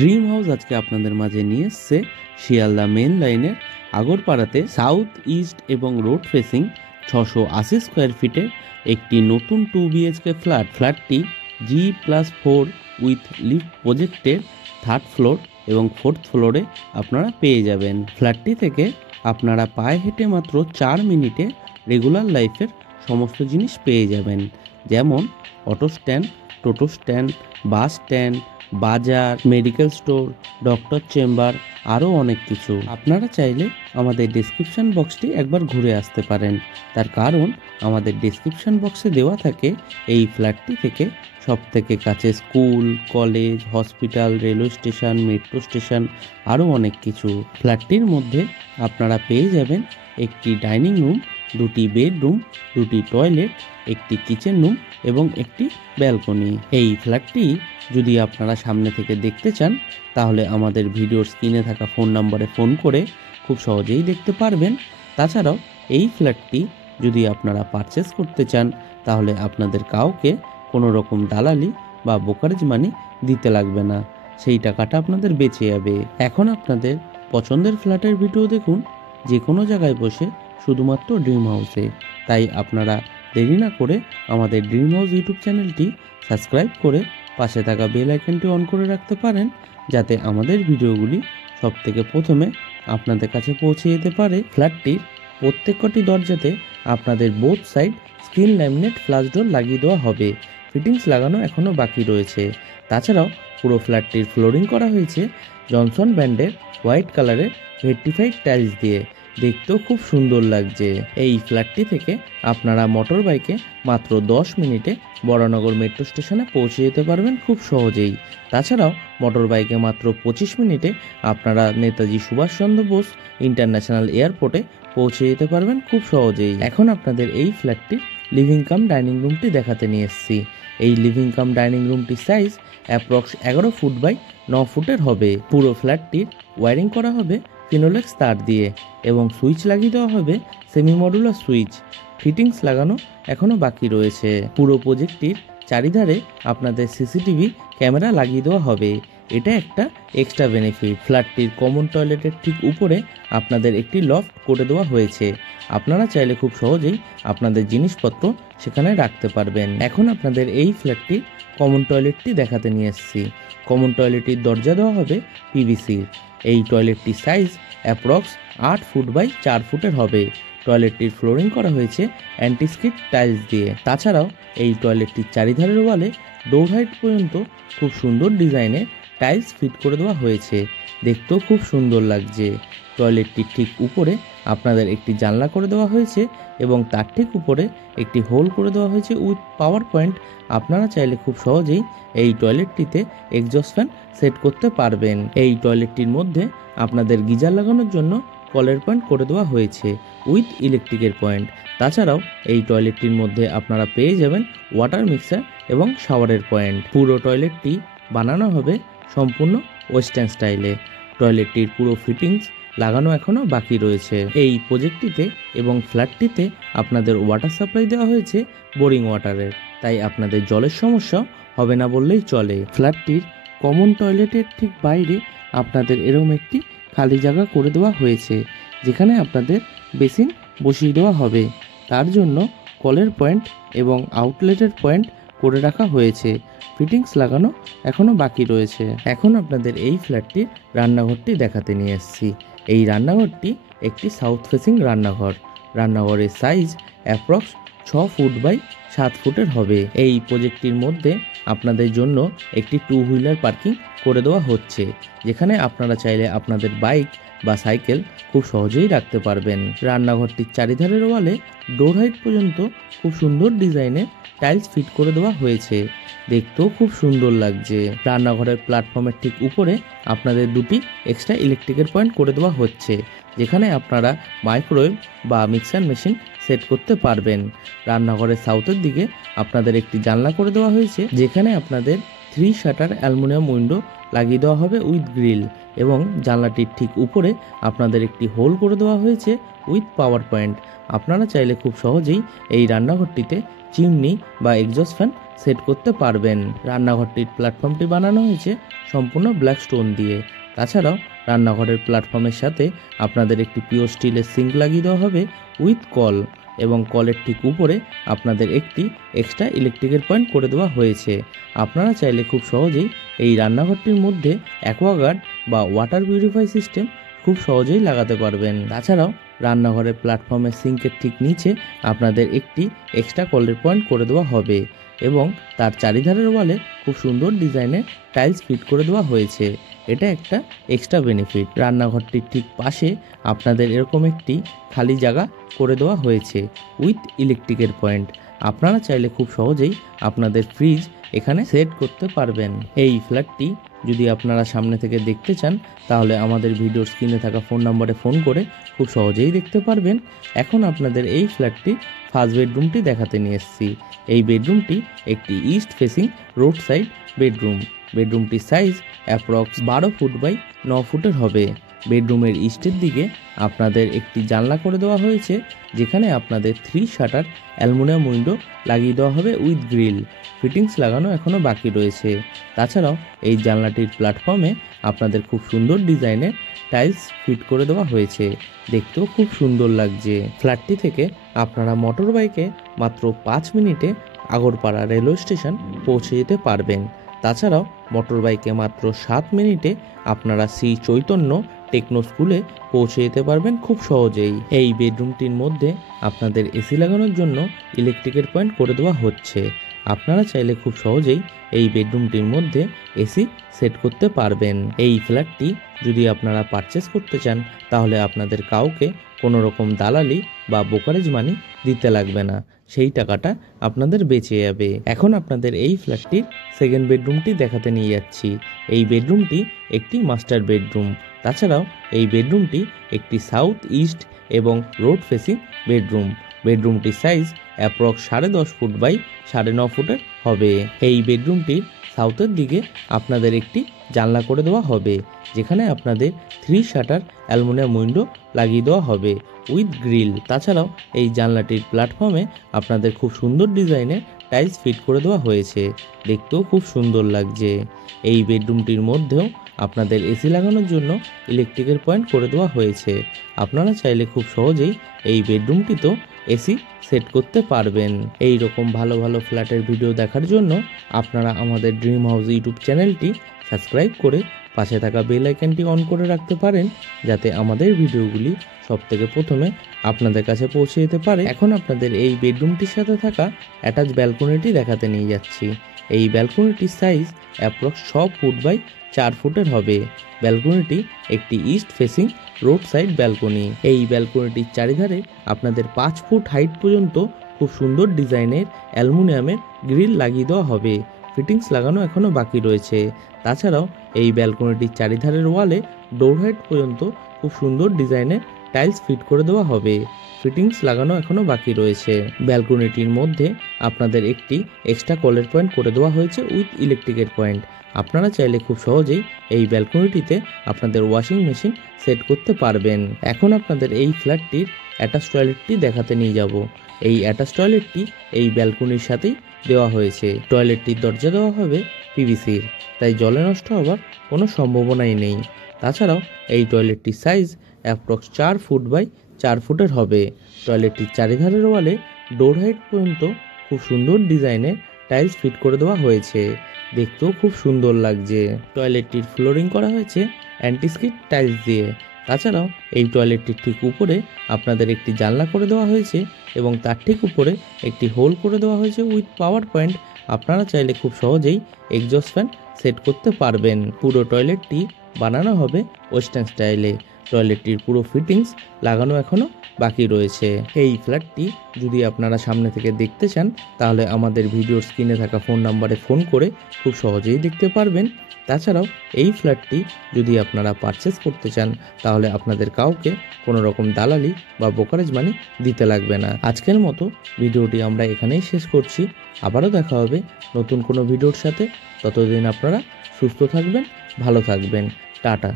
Dream house আজকে আপনাদের মাঝে নিয়ে এসছে শিয়ালদা মেন লাইনের আগরপাড়াতে সাউথ ইস্ট এবং রোড ফেসিং 680 স্কোয়ার ফিটের একটি নতুন 2 BHK ফ্ল্যাটটি G+4 উইথ লিফট প্রজেক্টের 3rd ফ্লোর এবং 4th ফ্লোরে আপনারা পেয়ে যাবেন। ফ্ল্যাটটি থেকে আপনারা পায়ে হেঁটে মাত্র 4 মিনিটে রেগুলার লাইফের সমস্ত জিনিস পেয়ে যাবেন, যেমন অটো স্ট্যান্ড, টোটো স্ট্যান্ড, বাস স্ট্যান্ড, বাজার, মেডিকেল স্টোর, ডক্টর চেম্বার, আরও অনেক কিছু। আপনারা চাইলে আমাদের ডেসক্রিপশন বক্সটি একবার ঘুরে আসতে পারেন, তার কারণ আমাদের ডেসক্রিপশন বক্সে দেওয়া থাকে এই ফ্ল্যাটটি থেকে সবথেকে কাছে school, college, hospital, railway station, metro station, আরও অনেক কিছু। ফ্ল্যাটটির মধ্যে আপনারা পেয়ে যাবেন একটি ডাইনিং রুম, 2টি বেডরুম, 2টি টয়লেট, একটি কিচেন রুম এবং একটি ব্যালকনি। এই ফ্ল্যাটটি যদি আপনারা সামনে থেকে দেখতে চান তাহলে আমাদের ভিডিওর স্ক্রিনে থাকা ফোন নম্বরে ফোন করে খুব সহজেই দেখতে পারবেন। তাছাড়াও এই ফ্ল্যাটটি যদি আপনারা পারচেস করতে চান তাহলে আপনাদের কাউকে কোনো রকম দালালি বা ব্রোকারেজ মানি দিতে লাগবে না, সেই টাকাটা আপনাদের বেঁচে যাবে। এখন আপনাদের পছন্দের ফ্ল্যাটের ভিডিও দেখুন যে কোনো জায়গায় বসে, শুধুমাত্র ড্রিম হাউসে। তাই আপনারা দেরি না করে আমাদের ড্রিম হাউস ইউটিউব চ্যানেলটি সাবস্ক্রাইব করে পাশে থাকা বেল আইকনটি অন করে রাখতে পারেন, যাতে আমাদের ভিডিওগুলি সবথেকে প্রথমে আপনাদের কাছে পৌঁছে যেতে পারে। ফ্ল্যাটটির প্রত্যেকটি দরজাতে আপনাদের both side screen laminate flush door লাগিয়ে দেওয়া হবে। ফিটিংস লাগানো এখনও বাকি রয়েছে। তাছাড়াও পুরো ফ্ল্যাটটির ফ্লোরিং করা হয়েছে জনসন ব্র্যান্ডের হোয়াইট কালারের ভেট্রিফাইড টাইলস দিয়ে, দেখতেও খুব সুন্দর লাগছে। এই ফ্ল্যাটটি থেকে আপনারা মোটর বাইকে মাত্র 10 মিনিটে বরানগর মেট্রো স্টেশনে পৌঁছে যেতে পারবেন খুব সহজেই। তাছাড়াও মোটর বাইকে মাত্র 25 মিনিটে আপনারা নেতাজি সুভাষচন্দ্র বোস ইন্টারন্যাশনাল এয়ারপোর্টে পৌঁছে যেতে পারবেন খুব সহজেই। এখন আপনাদের এই ফ্ল্যাটটির লিভিং কাম ডাইনিং রুমটি দেখাতে নিয়ে এসেছি। এই লিভিং কাম ডাইনিং রুমটির সাইজ অ্যাপ্রক্স 11 ফুট বাই 9 ফুটের হবে। পুরো ফ্ল্যাটটির ওয়ারিং করা হবে ফিনোলেক্স তার দিয়ে এবং সুইচ লাগিয়ে দেওয়া হবে সেমি মডুলার সুইচ। ফিটিংস লাগানো এখনও বাকি রয়েছে। পুরো প্রজেক্টটির চারিধারে আপনাদের সিসিটিভি ক্যামেরা লাগিয়ে দেওয়া হবে, এটা একটা এক্সট্রা বেনিফিট। ফ্ল্যাটটির কমন টয়লেটের ঠিক উপরে আপনাদের একটি লফট করে দেওয়া হয়েছে, আপনারা চাইলে খুব সহজেই আপনাদের জিনিসপত্র সেখানে রাখতে পারবেন। এখন আপনাদের এই ফ্ল্যাটটির কমন টয়লেটটি দেখাতে নিয়ে এসেছি। কমন টয়লেটটির দরজা দেওয়া হবে পিভিসির। এই টয়লেটটির সাইজ অ্যাপ্রক্স 8 ফুট বাই 4 ফুটের হবে। টয়লেটটির ফ্লোরিং করা হয়েছে অ্যান্টিস্কিড টাইলস দিয়ে। তাছাড়াও এই টয়লেটটির চারিধারের ওয়ালে ডোর হাইট পর্যন্ত খুব সুন্দর ডিজাইনে টাইলস ফিট করে দেওয়া হয়েছে, দেখতেও খুব সুন্দর লাগছে। টয়লেটটির ঠিক উপরে আপনাদের একটি জানলা করে দেওয়া হয়েছে এবং তার ঠিক উপরে একটি হোল করে দেওয়া হয়েছে উইথ পাওয়ার পয়েন্ট। আপনারা চাইলে খুব সহজেই এই টয়লেটটিতে এক্সজস্ট ফ্যান সেট করতে পারবেন। এই টয়লেটটির মধ্যে আপনাদের গিজার লাগানোর জন্য কলের পয়েন্ট করে দেওয়া হয়েছে উইথ ইলেকট্রিকের পয়েন্ট। তাছাড়াও এই টয়লেটটির মধ্যে আপনারা পেয়ে যাবেন ওয়াটার মিক্সার এবং শাওয়ারের পয়েন্ট। পুরো টয়লেটটি বানানো হবে সম্পূর্ণ ওয়েস্টার্ন স্টাইলে। টয়লেটটির পুরো ফিটিংস লাগানো এখনও বাকি রয়েছে। এই প্রজেক্টটিতে এবং ফ্ল্যাটটিতে আপনাদের ওয়াটার সাপ্লাই দেওয়া হয়েছে বোরিং ওয়াটারের, তাই আপনাদের জলের সমস্যা হবে না বললেই চলে। ফ্ল্যাটটির কমন টয়লেটের ঠিক বাইরে আপনাদের এরকম একটি খালি জায়গা করে দেওয়া হয়েছে, যেখানে আপনাদের বেসিন বসিয়ে দেওয়া হবে। তার জন্য কলের পয়েন্ট এবং আউটলেটের পয়েন্ট করে রাখা হয়েছে। ফিটিংস লাগানো এখনও বাকি রয়েছে। এখন আপনাদের এই ফ্ল্যাটটির রান্নাঘরটি দেখাতে নিয়ে এসেছি। এই রান্নাঘরটি একটি সাউথ ফেসিং রান্নাঘর। রান্নাঘরের সাইজ অ্যাপ্রক্স 6 ফুট বাই 7 ফুটের হবে। এই প্রজেক্টটির মধ্যে আপনাদের জন্য একটি 2 হুইলার পার্কিং করে দেওয়া হচ্ছে, যেখানে আপনারা চাইলে আপনাদের বাইক বা সাইকেল খুব সহজেই রাখতে পারবেন। রান্নাঘরটির চারিধারের ওয়ালে ডোর হাইট পর্যন্ত খুব সুন্দর ডিজাইনে টাইলস ফিট করে দেওয়া হয়েছে, দেখতেও খুব সুন্দর লাগছে। রান্নাঘরের প্ল্যাটফর্মের ঠিক উপরে আপনাদের 2টি এক্সট্রা ইলেকট্রিকের পয়েন্ট করে দেওয়া হচ্ছে, যেখানে আপনারা মাইক্রোওয়েভ বা মিক্সার মেশিন সেট করতে পারবেন। রান্নাঘরের সাউথের দিকে আপনাদের একটি জানলা করে দেওয়া হয়েছে, যেখানে আপনাদের 3 শাটার অ্যালুমিনিয়াম উইন্ডো লাগিয়ে দেওয়া হবে উইথ গ্রিল এবং জানলাটির ঠিক উপরে আপনাদের একটি হোল করে দেওয়া হয়েছে উইথ পাওয়ার পয়েন্ট। আপনারা চাইলে খুব সহজেই এই রান্নাঘরটিতে চিমনি বা এক্সস্ট ফ্যান সেট করতে পারবেন। রান্নাঘরটির প্ল্যাটফর্মটি বানানো হয়েছে সম্পূর্ণ ব্ল্যাক স্টোন দিয়ে। তাছাড়াও রান্নাঘরের প্ল্যাটফর্মের সাথে আপনাদের একটি পিওর স্টিলের সিঙ্ক লাগিয়ে দেওয়া হবে উইথ কল, এবং কলের ঠিক উপরে আপনাদের একটি এক্সট্রা ইলেকট্রিকের পয়েন্ট করে দেওয়া হয়েছে। আপনারা চাইলে খুব সহজেই এই রান্নাঘরটির মধ্যে অ্যাকোয়াগার্ড বা ওয়াটার পিউরিফাই সিস্টেম খুব সহজেই লাগাতে পারবেন। তাছাড়াও রান্নাঘরের প্ল্যাটফর্মের সিঙ্কের ঠিক নিচে আপনাদের একটি এক্সট্রা কলের পয়েন্ট করে দেওয়া হবে, এবং তার চারিধারের ওয়ালে খুব সুন্দর ডিজাইনের টাইলস ফিট করে দেওয়া হয়েছে। এটা একটা এক্সট্রা বেনিফিট। রান্নাঘরটির ঠিক পাশে আপনাদের এরকম একটি খালি জায়গা করে দেওয়া হয়েছে উইথ ইলেকট্রিকের পয়েন্ট। আপনারা চাইলে খুব সহজেই আপনাদের ফ্রিজ এখানে সেট করতে পারবেন। এই ফ্ল্যাটটি যদি আপনারা সামনে থেকে দেখতে চান তাহলে আমাদের ভিডিওর স্ক্রিনে থাকা ফোন নম্বরে ফোন করে খুব সহজেই দেখতে পারবেন। এখন আপনাদের এই ফ্ল্যাটটি ফার্স্ট বেডরুমটি দেখাতে নিয়ে এসেছি। এই বেডরুমটি একটি east facing road side bedroom. বেডরুমটির সাইজ অ্যাপ্রক্স 12 ফুট বাই 9 ফুটের হবে। বেডরুমের ইস্টের দিকে আপনাদের একটি জানলা করে দেওয়া হয়েছে, যেখানে আপনাদের 3 শাটার অ্যালুমিনিয়াম উইন্ডো লাগিয়ে দেওয়া হবে উইথ গ্রিল। ফিটিংস লাগানো এখনও বাকি রয়েছে। তাছাড়াও এই জানলাটির প্ল্যাটফর্মে আপনাদের খুব সুন্দর ডিজাইনের টাইলস ফিট করে দেওয়া হয়েছে, দেখতেও খুব সুন্দর লাগছে। ফ্ল্যাটটি থেকে আপনারা মোটর বাইকে মাত্র 5 মিনিটে আগরপাড়া রেলওয়ে স্টেশন পৌঁছে যেতে পারবেন। তাছাড়াও মোটর বাইকে মাত্র 7 মিনিটে আপনারা শ্রী চৈতন্য টেকনো স্কুলে পৌঁছে যেতে পারবেন খুব সহজেই। এই বেডরুমটির মধ্যে আপনাদের এসি লাগানোর জন্য ইলেকট্রিকের পয়েন্ট করে দেওয়া হচ্ছে। আপনারা চাইলে খুব সহজেই এই বেডরুমটির মধ্যে এসি সেট করতে পারবেন। এই ফ্ল্যাটটি যদি আপনারা পারচেস করতে চান তাহলে আপনাদের কাউকে কোনো রকম দালালি বা ব্রোকারেজ মানি দিতে লাগবে না, সেই টাকাটা আপনাদের বেঁচে যাবে। এখন আপনাদের এই ফ্ল্যাটটির সেকেন্ড বেডরুমটি দেখাতে নিয়ে যাচ্ছি। এই বেডরুমটি একটি মাস্টার বেডরুম। তাছাড়াও এই বেডরুমটি একটি সাউথ ইস্ট এবং রোড ফেসিং বেডরুম। বেডরুমটির সাইজ অ্যাপ্রক্স 10.5 ফুট বাই 9.5 ফুটের হবে। এই বেডরুমটির সাউথের দিকে আপনাদের একটি জানলা করে দেওয়া হবে, যেখানে আপনাদের 3 শাটার অ্যালুমিনিয়াম উইন্ডো লাগিয়ে দেওয়া হবে উইথ গ্রিল। তাছাড়াও এই জানলাটির প্ল্যাটফর্মে আপনাদের খুব সুন্দর ডিজাইনের টাইলস ফিট করে দেওয়া হয়েছে, দেখতেও খুব সুন্দর লাগছে। এই বেডরুমটির মধ্যেও আপনাদের এসি লাগানোর জন্য ইলেকট্রিকের পয়েন্ট করে দেওয়া হয়েছে। আপনারা চাইলে খুব সহজেই এই বেডরুমটিতেও এসি সেট করতে পারবেন। এই রকম ভালো ভালো ফ্ল্যাটের ভিডিও দেখার জন্য আপনারা আমাদের ড্রিম হাউস ইউটিউব চ্যানেলটি সাবস্ক্রাইব করে পাশে থাকা বেল আইকনটি অন করে রাখতে পারেন, যাতে আমাদের ভিডিওগুলি সবথেকে প্রথমে আপনাদের কাছে পৌঁছে যেতে পারে। এখন আপনাদের এই বেডরুমটির সাথে থাকা অ্যাটাচ ব্যালকনিটি দেখাতে নিয়ে যাচ্ছি। এই ব্যালকনিটির সাইজ অ্যাপ্রক্স 6 ফুট বাই 4 ফুটের হবে। ব্যালকনিটি একটি east facing road side balcony. এই ব্যালকনিটির চারিধারে আপনাদের 5 ফুট হাইট পর্যন্ত খুব সুন্দর ডিজাইনের অ্যালুমিনিয়ামের গ্রিল লাগিয়ে দেওয়া হবে। ফিটিংস লাগানো এখনও বাকি রয়েছে। তাছাড়াও এই ব্যালকনিটির চারিধারের ওয়ালে ডোর হাইট পর্যন্ত খুব সুন্দর ডিজাইনের টাইলস ফিট করে দেওয়া হবে। ফিটিংস লাগানো এখনও বাকি রয়েছে। ব্যালকনিটির মধ্যে আপনাদের একটি এক্সট্রা কলের পয়েন্ট করে দেওয়া হয়েছে উইথ ইলেকট্রিকের পয়েন্ট। আপনারা চাইলে খুব সহজেই এই ব্যালকনিটিতে আপনাদের ওয়াশিং মেশিন সেট করতে পারবেন। এখন আপনাদের এই ফ্ল্যাটটির অ্যাটাচ টয়লেটটি দেখাতে নিয়ে যাব। এই অ্যাটাচ টয়লেটটি এই ব্যালকনির সাথেই দেওয়া হয়েছে। টয়লেটটির দরজা দেওয়া হবে পিভিসির, তাই জলে নষ্ট হওয়ার কোনো সম্ভাবনাই নেই। তাছাড়াও এই টয়লেটটির সাইজ অ্যাপ্রক্স 4 ফুট বাই 4 ফুটের হবে। টয়লেটটির চারিধারের ওয়ালে ডোর হাইট পর্যন্ত খুব সুন্দর ডিজাইনের টাইলস ফিট করে দেওয়া হয়েছে, দেখতেও খুব সুন্দর লাগছে। টয়লেটটির ফ্লোরিং করা হয়েছে অ্যান্টিস্কিড টাইলস দিয়ে। তাছাড়াও এই টয়লেটটির ঠিক উপরে আপনাদের একটি জানলা করে দেওয়া হয়েছে, এবং তার ঠিক উপরে একটি হোল করে দেওয়া হয়েছে উইথ পাওয়ার পয়েন্ট। আপনারা চাইলে খুব সহজেই এক্সস্ট ফ্যান সেট করতে পারবেন। পুরো টয়লেটটি বানানো হবে ওয়েস্টার্ন স্টাইলে। টয়লেটটির পুরো ফিটিংস লাগানো এখনও বাকি রয়েছে। এই ফ্ল্যাটটি যদি আপনারা সামনে থেকে দেখতে চান তাহলে আমাদের ভিডিওর স্ক্রিনে থাকা ফোন নাম্বারে ফোন করে খুব সহজেই দেখতে পারবেন। তাছাড়াও এই ফ্ল্যাটটি যদি আপনারা পারচেস করতে চান তাহলে আপনাদের কাউকে কোনো রকম দালালি বা ব্রোকারেজ মানি দিতে লাগবে না। আজকের মতো ভিডিওটি আমরা এখানেই শেষ করছি। আবারও দেখা হবে নতুন কোনো ভিডিওর সাথে। ততদিন আপনারা সুস্থ থাকবেন, ভালো থাকবেন। টাটা।